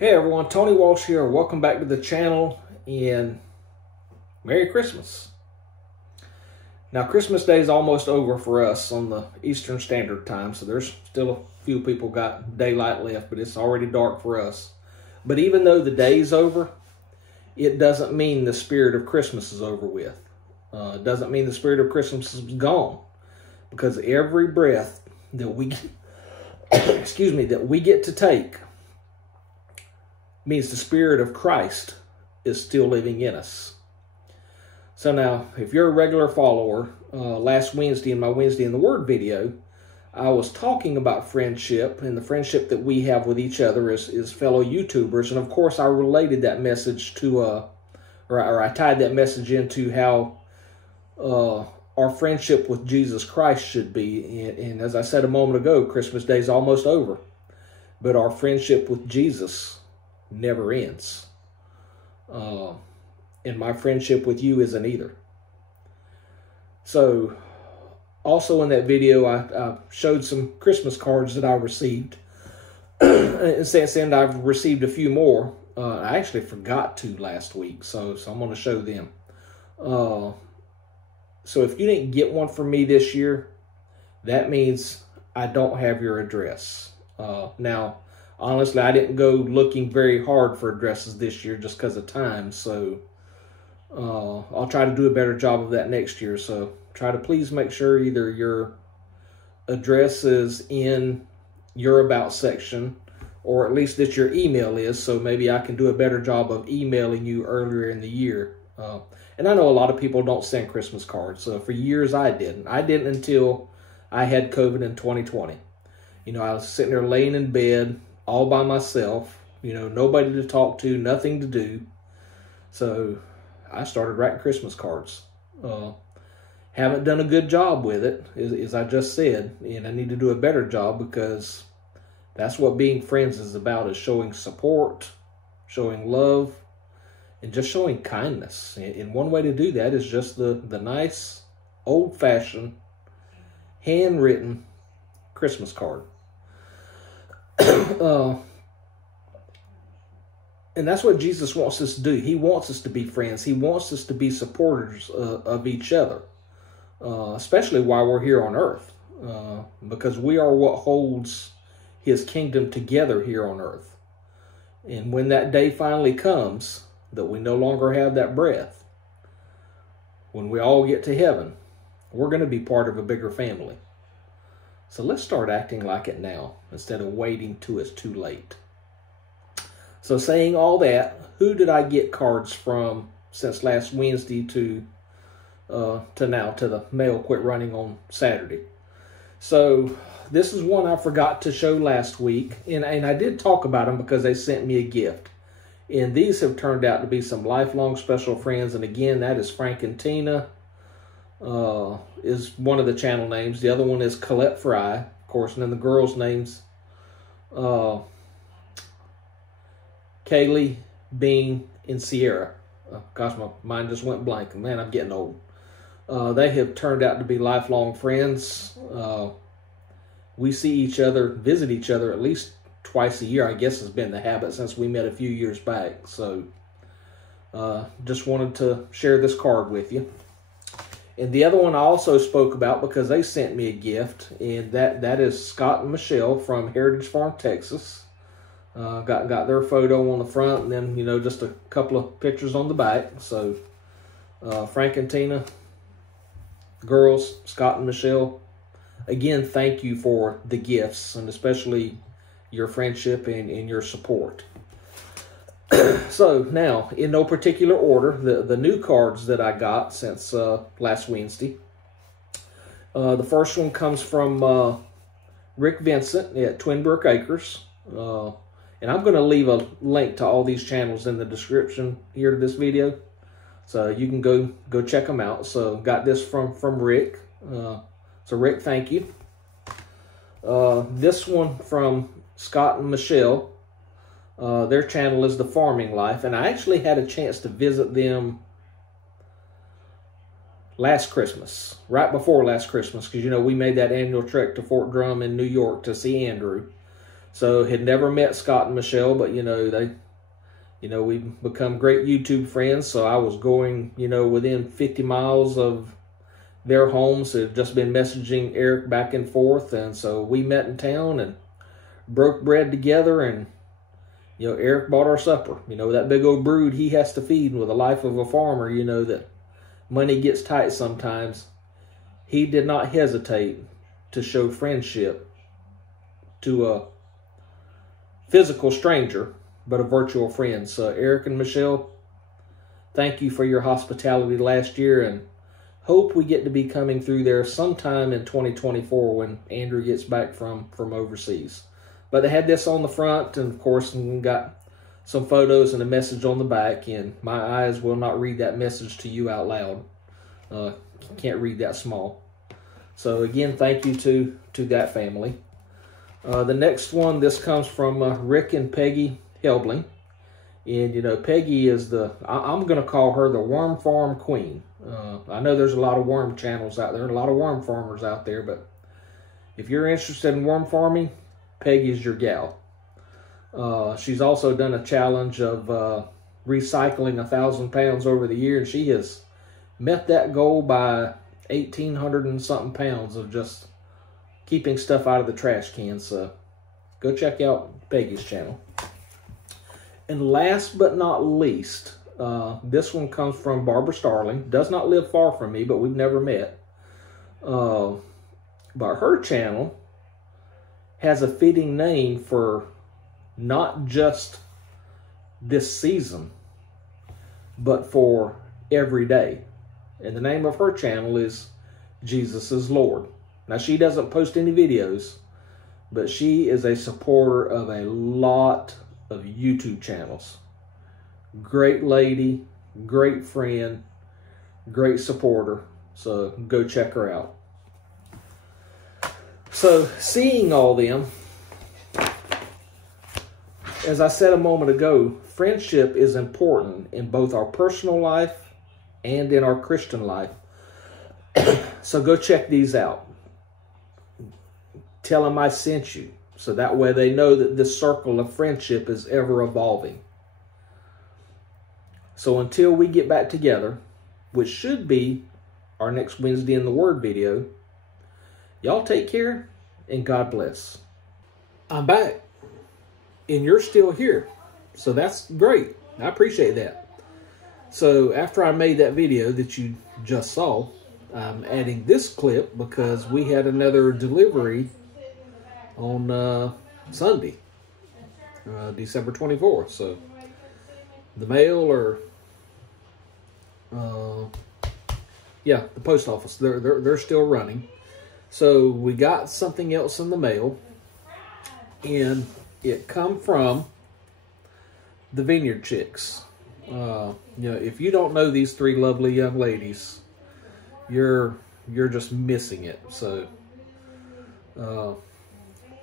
Hey everyone, Tony Walsh here. Welcome back to the channel and Merry Christmas. Now Christmas Day is almost over for us on the Eastern Standard Time, so there's still a few people got daylight left, but it's already dark for us. But even though the day's over, it doesn't mean the spirit of Christmas is over with. It doesn't mean the spirit of Christmas is gone, because every breath that we that we get to take means the Spirit of Christ is still living in us. So now, if you're a regular follower, last Wednesday in my Wednesday in the Word video, I was talking about friendship and the friendship that we have with each other as fellow YouTubers. And of course, I related that message to, or I tied that message into how our friendship with Jesus Christ should be. And as I said a moment ago, Christmas Day is almost over. But our friendship with Jesus never ends. And my friendship with you isn't either. So, also in that video, I showed some Christmas cards that I received. And since then, I've received a few more. I actually forgot to last week, so I'm going to show them. So if you didn't get one from me this year, that means I don't have your address. Now, honestly, I didn't go looking very hard for addresses this year just because of time, so I'll try to do a better job of that next year. So try to please make sure either your address is in your About section, or at least that your email is, so maybe I can do a better job of emailing you earlier in the year. And I know a lot of people don't send Christmas cards, so for years I didn't. I didn't until I had COVID in 2020. You know, I was sitting there laying in bed all by myself, you know, nobody to talk to, nothing to do. So I started writing Christmas cards. Haven't done a good job with it, as I just said, and I need to do a better job, because that's what being friends is about, is showing support, showing love, and just showing kindness. And one way to do that is just the nice, old-fashioned, handwritten Christmas card. And that's what Jesus wants us to do. He wants us to be friends. He wants us to be supporters of each other, especially while we're here on earth, because we are what holds his kingdom together here on earth. And when that day finally comes, that we no longer have that breath, when we all get to heaven, we're going to be part of a bigger family. So let's start acting like it now, instead of waiting till it's too late. So saying all that, who did I get cards from since last Wednesday to now, to the mail quit running on Saturday? So this is one I forgot to show last week, and I did talk about them because they sent me a gift. And these have turned out to be some lifelong special friends. And again, that is Frank and Tina, is one of the channel names. The other one is Colette Fry, of course. And then the girls' names, Kaylee, Bean, and Sierra. Gosh, my mind just went blank. Man, I'm getting old. They have turned out to be lifelong friends. We see each other, visit each other at least twice a year, I guess, has been the habit since we met a few years back. So just wanted to share this card with you. And the other one I also spoke about because they sent me a gift, and that is Scott and Michelle from Heritage Farm, Texas. Got their photo on the front, and then, you know, just a couple of pictures on the back. So Frank and Tina, girls, Scott and Michelle, again, thank you for the gifts, and especially your friendship and your support. So now, in no particular order, the new cards that I got since last Wednesday. The first one comes from Rick Vincent at Twin Brook Acres. And I'm going to leave a link to all these channels in the description here to this video, so you can go check them out. So got this from Rick. So Rick, thank you. This one from Scott and Michelle. Their channel is The Farming Life, and I actually had a chance to visit them last Christmas, right before last Christmas, because, you know, we made that annual trek to Fort Drum in New York to see Andrew. So had never met Scott and Michelle, but we've become great YouTube friends. So I was going, within 50 miles of their homes. So just been messaging Eric back and forth. And so we met in town and broke bread together. And, Eric bought our supper. That big old brood he has to feed with the life of a farmer, that money gets tight sometimes. He did not hesitate to show friendship to a physical stranger, but a virtual friend. So Eric and Michelle, thank you for your hospitality last year, and hope we get to be coming through there sometime in 2024 when Andrew gets back from overseas. But they had this on the front, and of course got some photos and a message on the back, and my eyes will not read that message to you out loud. Can't read that small. So again, thank you to that family. The next one, this comes from Rick and Peggy Helbling. And, Peggy is I'm going to call her the worm farm queen. I know there's a lot of worm channels out there, a lot of worm farmers out there, but if you're interested in worm farming, Peggy's your gal. She's also done a challenge of recycling 1,000 pounds over the year, and she has met that goal by 1,800 and something pounds of just keeping stuff out of the trash can. So go check out Peggy's channel. And last but not least, this one comes from Barbara Starling. Does not live far from me, but we've never met. But her channel has a fitting name for not just this season, but for every day. And the name of her channel is Jesus is Lord. Now, she doesn't post any videos, but she is a supporter of a lot of YouTube channels. Great lady, great friend, great supporter. So go check her out. So seeing all them, as I said a moment ago, friendship is important in both our personal life and in our Christian life. So go check these out. Tell them I sent you, so that way they know that this circle of friendship is ever evolving. So until we get back together, which should be our next Wednesday in the Word video, y'all take care and God bless. I'm back and you're still here, so that's great. I appreciate that. So after I made that video that you just saw, I'm adding this clip because we had another delivery on Sunday, December 24th. So the mail, or yeah, the post office, they're still running. So we got something else in the mail, and it come from the Vineyard Chicks. If you don't know these three lovely young ladies, you're just missing it. So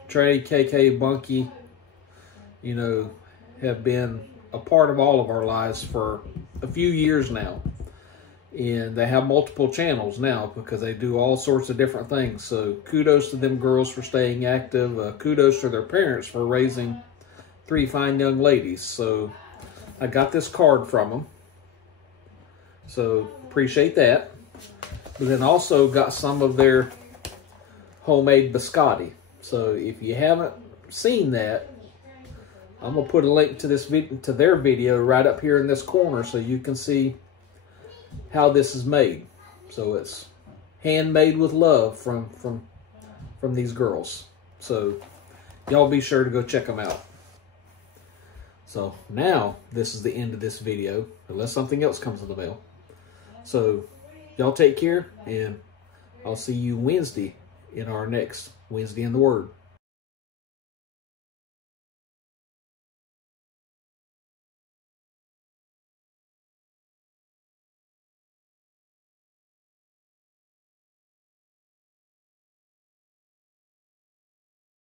Trey, KK, Bunky, have been a part of all of our lives for a few years now. And they have multiple channels now because they do all sorts of different things. So kudos to them girls for staying active. Kudos to their parents for raising three fine young ladies. So I got this card from them. So appreciate that. But then also got some of their homemade biscotti. So if you haven't seen that, I'm gonna put a link to their video right up here in this corner so you can see how this is made. So it's handmade with love from these girls. So y'all be sure to go check them out. So now this is the end of this video, unless something else comes in the mail. So y'all take care, and I'll see you Wednesday in our next Wednesday in the Word.